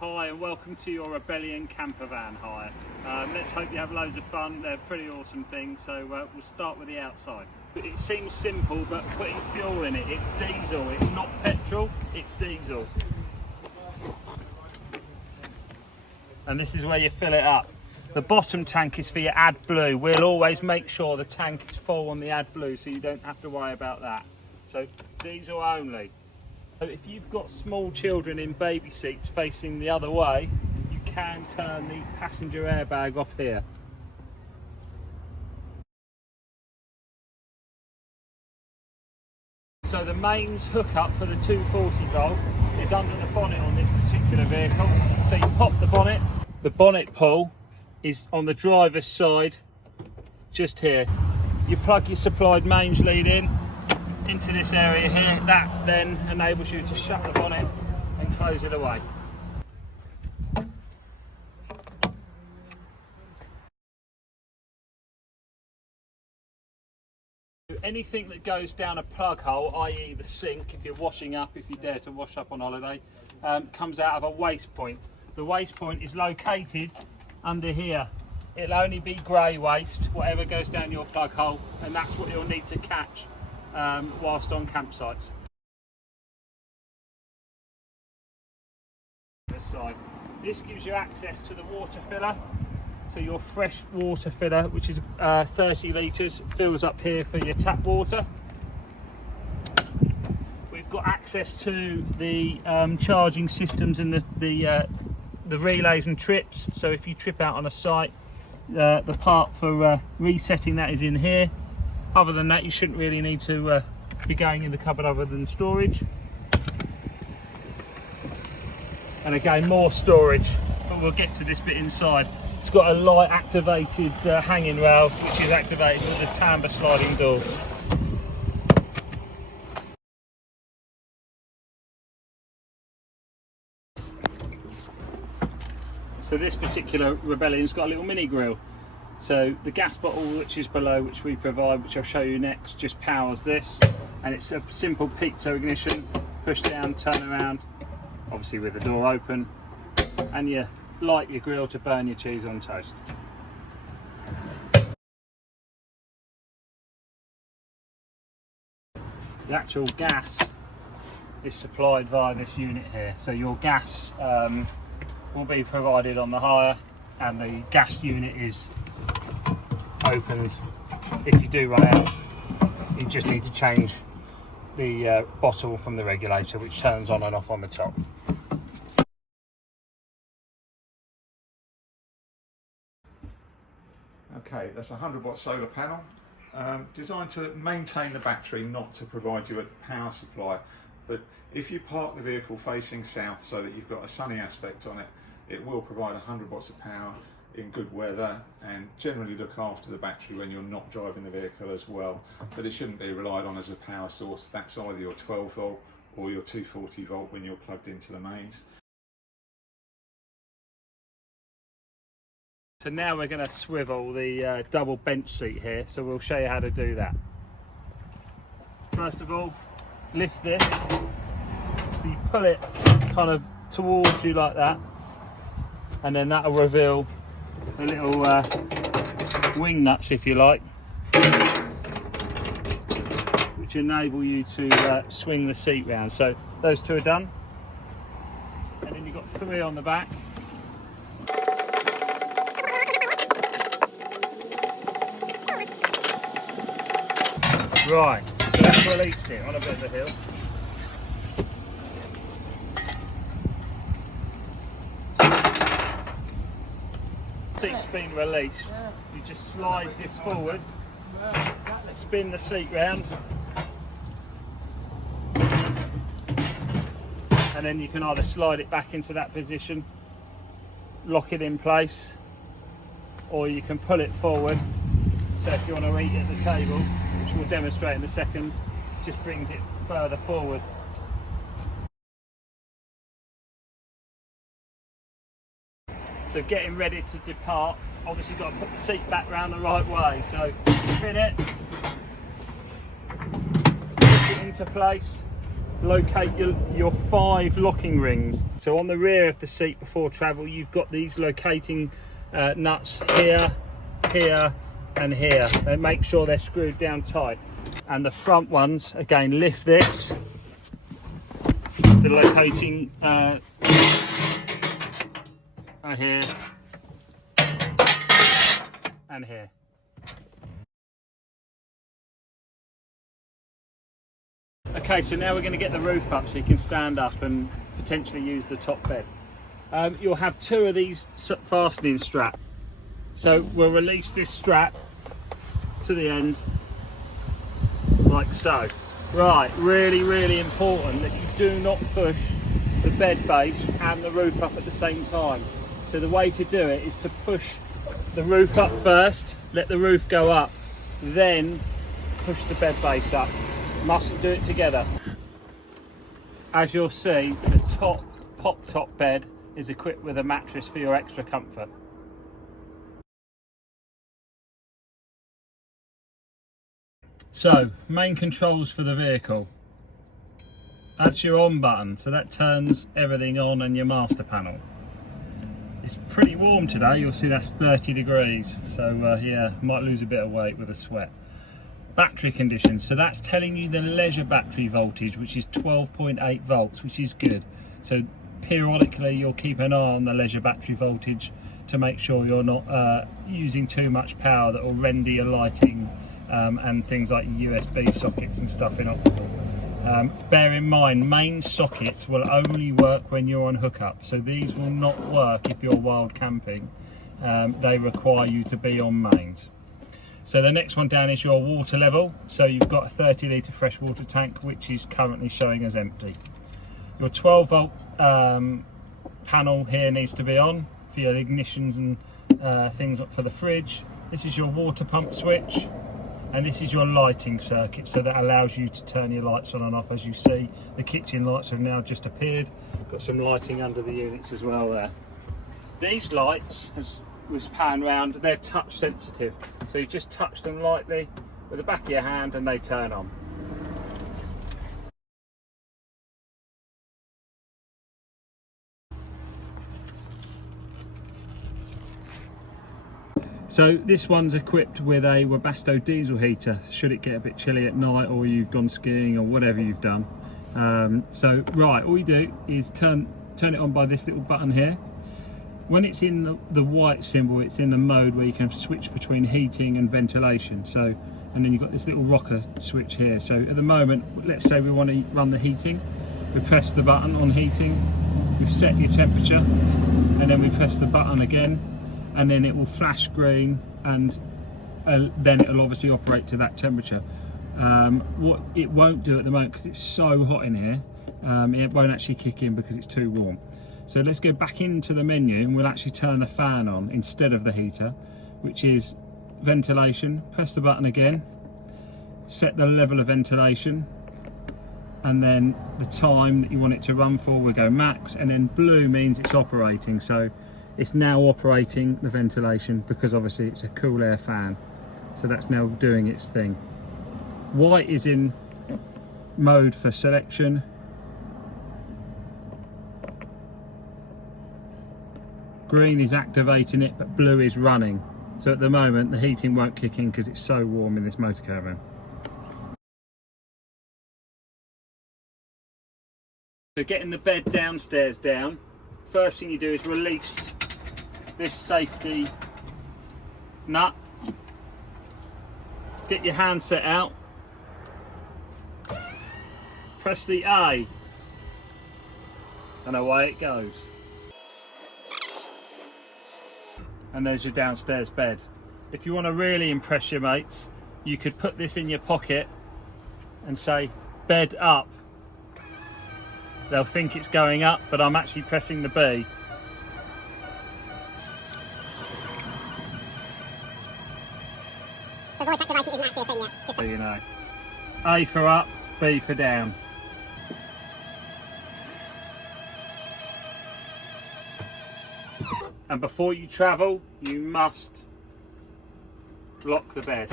Hi and welcome to your Rebellion Campervan hire. Let's hope you have loads of fun. They're pretty awesome things, so we'll start with the outside. It seems simple, but putting fuel in it, it's diesel, it's not petrol, it's diesel. And this is where you fill it up. The bottom tank is for your AdBlue. We'll always make sure the tank is full on the AdBlue so you don't have to worry about that. So diesel only. So if you've got small children in baby seats facing the other way, you can turn the passenger airbag off here. So the mains hookup for the 240 volt is under the bonnet on this particular vehicle. So you pop the bonnet pull is on the driver's side, just here. You plug your supplied mains lead into this area here. That then enables you to shut the bonnet and close it away. Anything that goes down a plug hole, i.e. the sink, if you're washing up, if you dare to wash up on holiday, comes out of a waste point. The waste point is located under here. It'll only be grey waste, whatever goes down your plug hole, and that's what you'll need to catch whilst on campsites. This side. This gives you access to the water filler. So your fresh water filler, which is 30 litres, fills up here for your tap water. We've got access to the charging systems and the relays and trips. So if you trip out on a site, the part for resetting that is in here. Other than that, you shouldn't really need to be going in the cupboard other than storage. And again, more storage, but we'll get to this bit inside. It's got a light activated hanging rail, which is activated with the timber sliding door. So this particular Rebellion's got a little mini grill. So the gas bottle which is below, which we provide, which I'll show you next, just powers this. And it's a simple pizza ignition, push down, turn around, obviously with the door open, and you light your grill to burn your cheese on toast. The actual gas is supplied via this unit here. So your gas will be provided on the hire, and the gas unit is opened. If you do run out, you just need to change the bottle from the regulator, which turns on and off on the top. Okay, that's a 100-watt solar panel designed to maintain the battery, not to provide you a power supply. But if you park the vehicle facing south so that you've got a sunny aspect on it, it will provide 100 watts of power in good weather and generally look after the battery when you're not driving the vehicle as well. But it shouldn't be relied on as a power source. That's either your 12 volt or your 240 volt when you're plugged into the mains. So now we're going to swivel the double bench seat here, so we'll show you how to do that. First of all, lift this, so you pull it kind of towards you like that, and then that'll reveal the little wing nuts, if you like, which enable you to swing the seat round. So those two are done, and then you've got 3 on the back. Right, so that's released it on a bit of a hill. Seat's been released. You just slide this forward, spin the seat round, and then you can either slide it back into that position, lock it in place, or you can pull it forward. So if you want to eat at the table, which we'll demonstrate in a second, just brings it further forward. So getting ready to depart, obviously got to put the seat back round the right way. So spin it, put it into place, locate your 5 locking rings. So on the rear of the seat before travel, you've got these locating nuts here, here and here. And make sure they're screwed down tight. And the front ones, again, lift this. The locating are here and here. Okay, so now we're going to get the roof up so you can stand up and potentially use the top bed. You'll have 2 of these fastening straps. So we'll release this strap to the end like so. Right, really important that you do not push the bed base and the roof up at the same time. So the way to do it is to push the roof up first, let the roof go up, then push the bed base up. Mustn't do it together. As you'll see, the top pop-top bed is equipped with a mattress for your extra comfort. So, main controls for the vehicle. That's your on button, so that turns everything on and your master panel. It's pretty warm today, you'll see that's 30 degrees, so yeah, might lose a bit of weight with a sweat. Battery conditions, so that's telling you the leisure battery voltage, which is 12.8 volts, which is good. So periodically you'll keep an eye on the leisure battery voltage to make sure you're not using too much power that will render your lighting and things like USB sockets and stuff inoperable. Bear in mind, main sockets will only work when you're on hookup, so these will not work if you're wild camping. They require you to be on mains. So the next one down is your water level. So you've got a 30 litre freshwater tank, which is currently showing as empty. Your 12 volt panel here needs to be on for your ignitions and things for the fridge. This is your water pump switch, and this is your lighting circuit, so that allows you to turn your lights on and off. As you see, the kitchen lights have now just appeared. Got some lighting under the units as well there. These lights, as was pan round, they're touch sensitive, so you just touch them lightly with the back of your hand and they turn on. So this one's equipped with a Webasto diesel heater should it get a bit chilly at night, or you've gone skiing or whatever you've done. So right, all you do is turn it on by this little button here. When it's in the white symbol, it's in the mode where you can switch between heating and ventilation. So, and then you've got this little rocker switch here. So at the moment, let's say we want to run the heating. We press the button on heating, we set your temperature, and then we press the button again, and then it will flash green, and then it'll obviously operate to that temperature. What it won't do at the moment, because it's so hot in here, it won't actually kick in because it's too warm. So let's go back into the menu and we'll actually turn the fan on instead of the heater, which is ventilation. Press the button again, set the level of ventilation, and then the time that you want it to run for, we go max, and then blue means it's operating. So it's now operating the ventilation because obviously it's a cool air fan. So that's now doing its thing. White is in mode for selection. Green is activating it, but blue is running. So at the moment, the heating won't kick in because it's so warm in this motor caravan. So getting the bed downstairs down, first thing you do is release this safety nut. Get your handset out. Press the A, and away it goes. And there's your downstairs bed. If you want to really impress your mates, you could put this in your pocket and say, bed up. They'll think it's going up, but I'm actually pressing the B. So voice activation isn't actually a thing yet. Just So you know. A for up, B for down. And before you travel, you must lock the bed.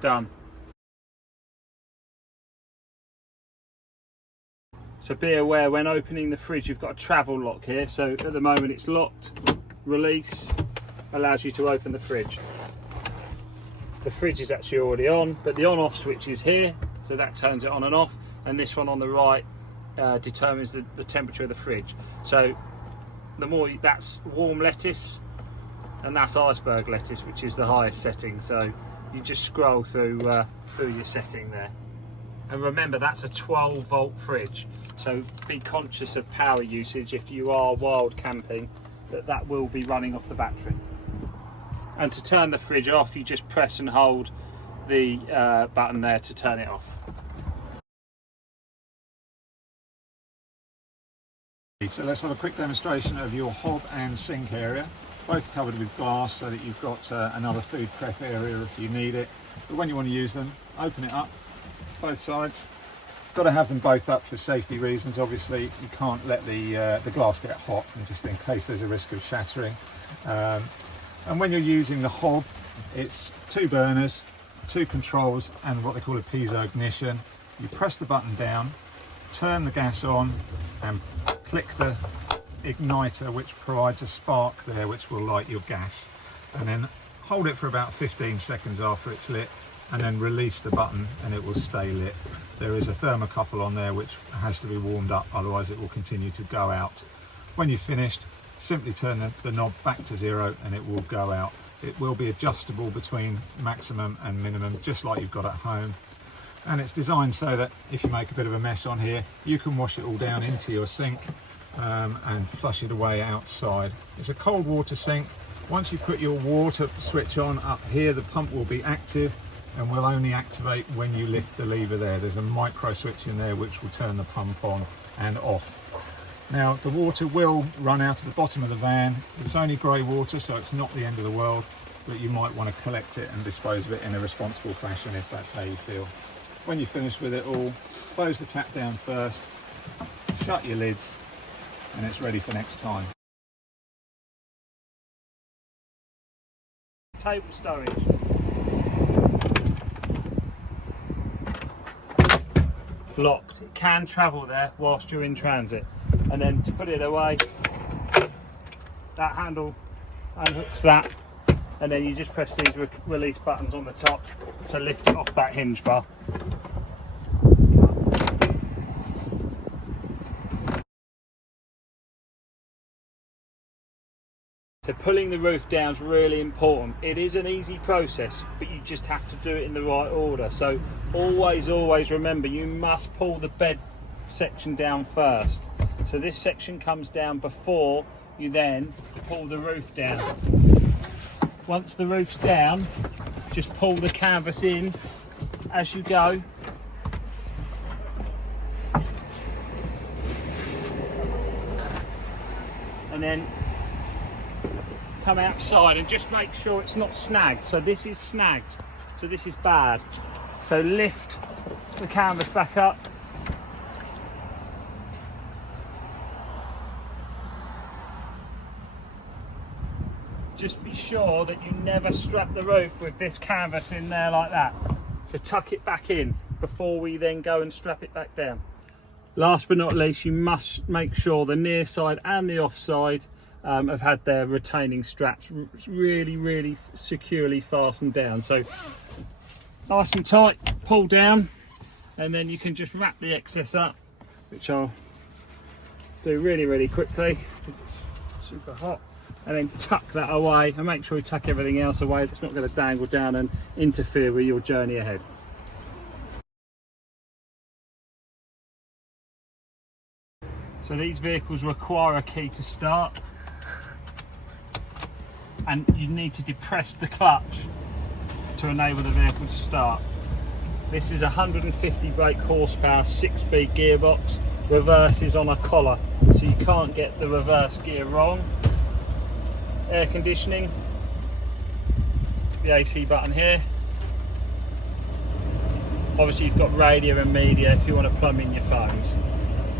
Done. So be aware when opening the fridge, you've got a travel lock here. So at the moment it's locked. Release allows you to open the fridge. The fridge is actually already on, but the on-off switch is here, so that turns it on and off. And this one on the right determines the temperature of the fridge. So the more that's warm lettuce, and that's iceberg lettuce, which is the highest setting. So you just scroll through your setting there. And remember, that's a 12-volt fridge, so be conscious of power usage if you are wild camping, that will be running off the battery. And to turn the fridge off, you just press and hold the button there to turn it off. So let's have a quick demonstration of your hob and sink area, both covered with glass so that you've got another food prep area if you need it. But when you want to use them, open it up, both sides. Got to have them both up for safety reasons. Obviously you can't let the glass get hot, and just in case there's a risk of shattering. And when you're using the hob, it's 2 burners, 2 controls, and what they call a piezo ignition. You press the button down, turn the gas on, and click the igniter, which provides a spark there which will light your gas, and then hold it for about 15 seconds after it's lit, and then release the button and it will stay lit. There is a thermocouple on there which has to be warmed up, otherwise it will continue to go out. When you've finished, simply turn the knob back to 0 and it will go out. It will be adjustable between maximum and minimum, just like you've got at home. And it's designed so that if you make a bit of a mess on here, you can wash it all down into your sink and flush it away outside. It's a cold water sink. Once you put your water switch on up here, the pump will be active and will only activate when you lift the lever there. There's a micro switch in there which will turn the pump on and off. Now the water will run out of the bottom of the van. It's only grey water, so it's not the end of the world, but you might want to collect it and dispose of it in a responsible fashion if that's how you feel. When you're finished with it all, close the tap down first, shut your lids, and it's ready for next time. Table stowage. Locked. It can travel there whilst you're in transit. And then to put it away, that handle unhooks that, and then you just press these release buttons on the top to lift it off that hinge bar. So pulling the roof down is really important. It is an easy process, but you just have to do it in the right order. So always remember, you must pull the bed section down first. So this section comes down before you then pull the roof down. Once the roof's down, just pull the canvas in as you go. And then come outside and just make sure it's not snagged. So this is snagged, so this is bad. So lift the canvas back up. Just be sure that you never strap the roof with this canvas in there like that. So tuck it back in before we then go and strap it back down. Last but not least, you must make sure the near side and the off side have had their retaining straps really securely fastened down. So nice and tight, pull down, and then you can just wrap the excess up, which I'll do really quickly. It's super hot. And then tuck that away, and make sure you tuck everything else away that's not going to dangle down and interfere with your journey ahead. So these vehicles require a key to start, and you need to depress the clutch to enable the vehicle to start. This is a 150 brake horsepower 6-speed gearbox. Reverse is on a collar, so you can't get the reverse gear wrong. Air conditioning, the AC button here. Obviously you've got radio and media if you want to plumb in your phones.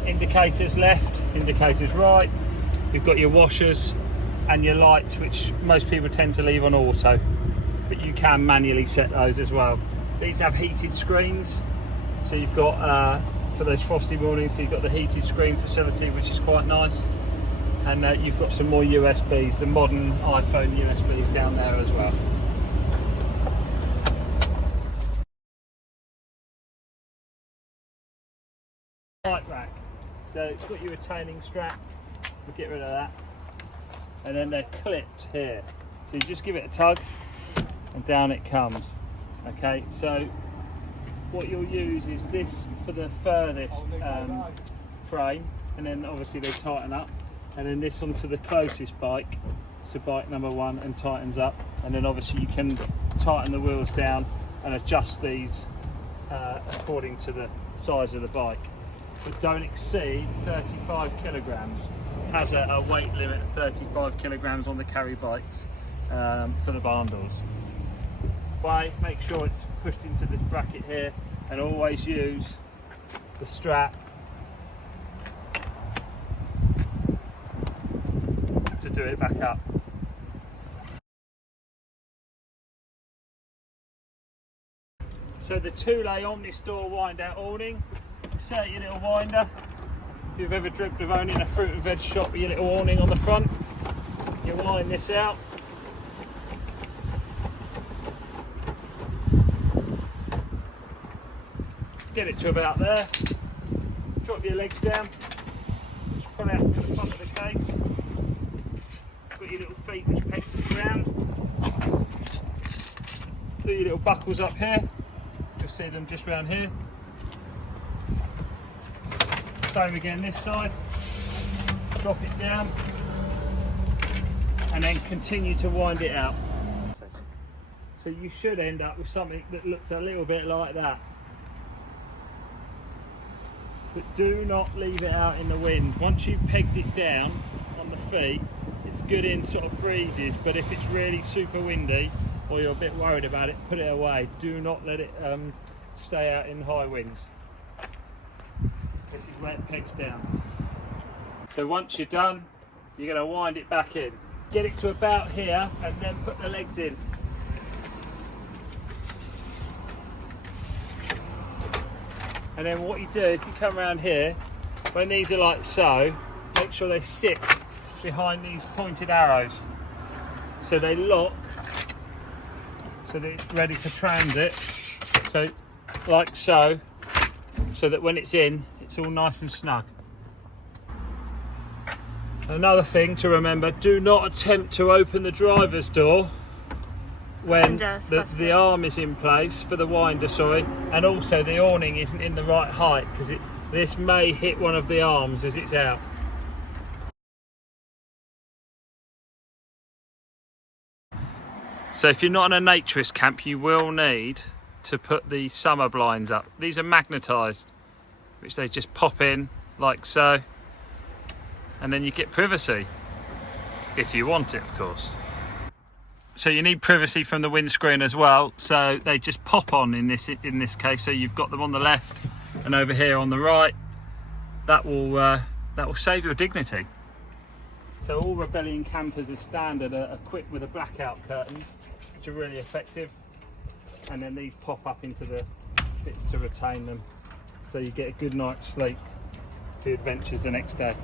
Indicators left, indicators right. You've got your washers and your lights, which most people tend to leave on auto, but you can manually set those as well. These have heated screens, so you've got for those frosty mornings. So you've got the heated screen facility, which is quite nice, and you've got some more USBs, the modern iPhone USBs down there as well. Light rack, so it's got your retaining strap, we'll get rid of that, and then they're clipped here, so you just give it a tug and down it comes. Okay, so what you'll use is this for the furthest frame, and then obviously they tighten up, and then this onto the closest bike, so bike number 1, and tightens up, and then obviously you can tighten the wheels down and adjust these according to the size of the bike, but don't exceed 35 kilograms. It has a weight limit of 35 kilograms on the carry bikes for the barn doors. Make sure it's pushed into this bracket here, and always use the strap to do it back up. So the 2-lay Omni-Store wind out awning, insert your little winder. If you've ever dreamt of owning a fruit and veg shop with your little awning on the front, you wind this out. Get it to about there, drop your legs down, just pull out from the front of the case, got your little feet which peg the ground, do your little buckles up here, you'll see them just round here, same again this side, drop it down, and then continue to wind it out. So you should end up with something that looks a little bit like that. But do not leave it out in the wind. Once you've pegged it down on the feet, it's good in sort of breezes, but if it's really super windy or you're a bit worried about it, put it away. Do not let it stay out in high winds. This is where it pegs down. So once you're done, you're going to wind it back in. Get it to about here and then put the legs in. And then what you do, if you come around here, when these are like so, make sure they sit behind these pointed arrows. So they lock, so that it's ready for transit. So, like so, so that when it's in, it's all nice and snug. Another thing to remember, do not attempt to open the driver's door when the arm is in place for the winder, and also the awning isn't in the right height, because this may hit one of the arms as it's out. So if you're not in a naturist camp, you will need to put the summer blinds up. These are magnetised, which they just pop in like so, and then you get privacy, if you want it, of course. So you need privacy from the windscreen as well, so they just pop on in this case. So you've got them on the left and over here on the right. That will save your dignity. So all Rebellion campers as standard are equipped with the blackout curtains, which are really effective, and then these pop up into the bits to retain them, so you get a good night's sleep for your adventures the next day.